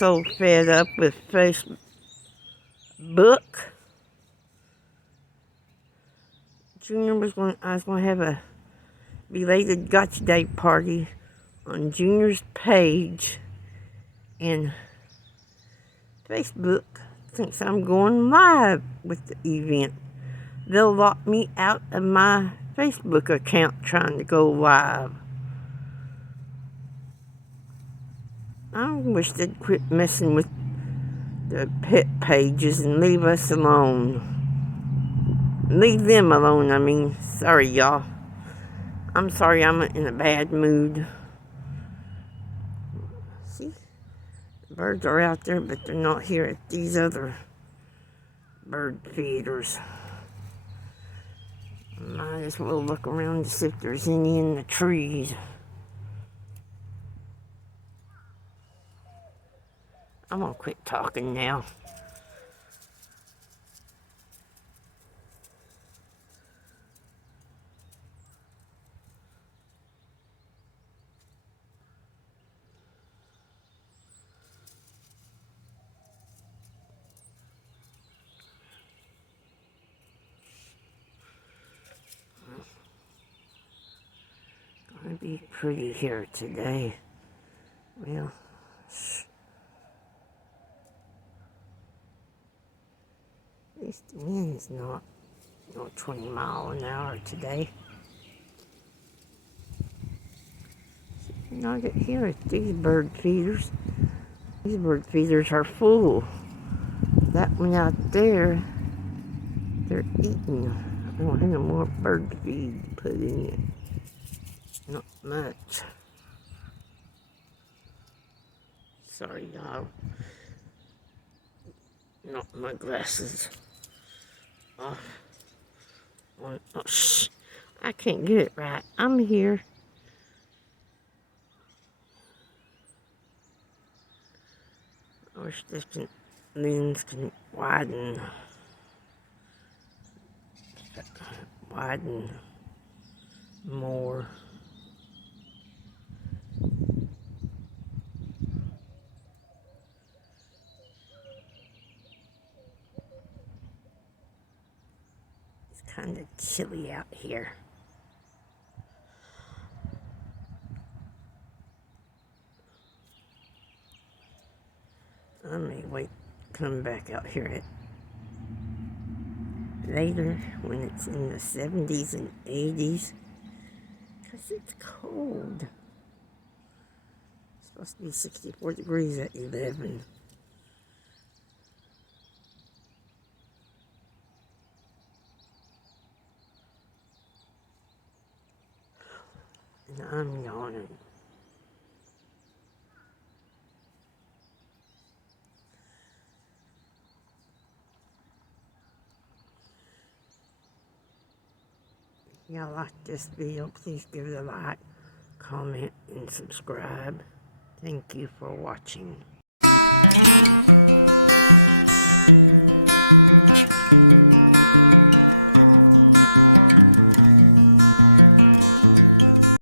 so fed up with Facebook. I was going to have a belated Gotcha Day party on Junior's page, and Facebook thinks I'm going live with the event. They'll lock me out of my Facebook account trying to go live. I wish they'd quit messing with the pet pages and leave us alone. Leave them alone, I mean. Sorry, y'all. I'm sorry I'm in a bad mood. See? The birds are out there, but they're not here at these other bird feeders. Might as well look around to see if there's any in the trees. I'm gonna quit talking now. Gonna be pretty here today. Well, shh. At least the wind's not 20 miles an hour today. Not here at these bird feeders. These bird feeders are full. That one out there, they're eating. I don't have no more bird feed to put in it. Not much. Sorry, y'all. Not my glasses. Oh, shh. I can't get it right. I'm here. I wish this lens can widen more. It's kind of chilly out here. I may come back out here at later when it's in the 70s and 80s, because it's cold. It's supposed to be 64 degrees at 11. And I'm yawning. If y'all like this video, please give it a like, comment, and subscribe. Thank you for watching.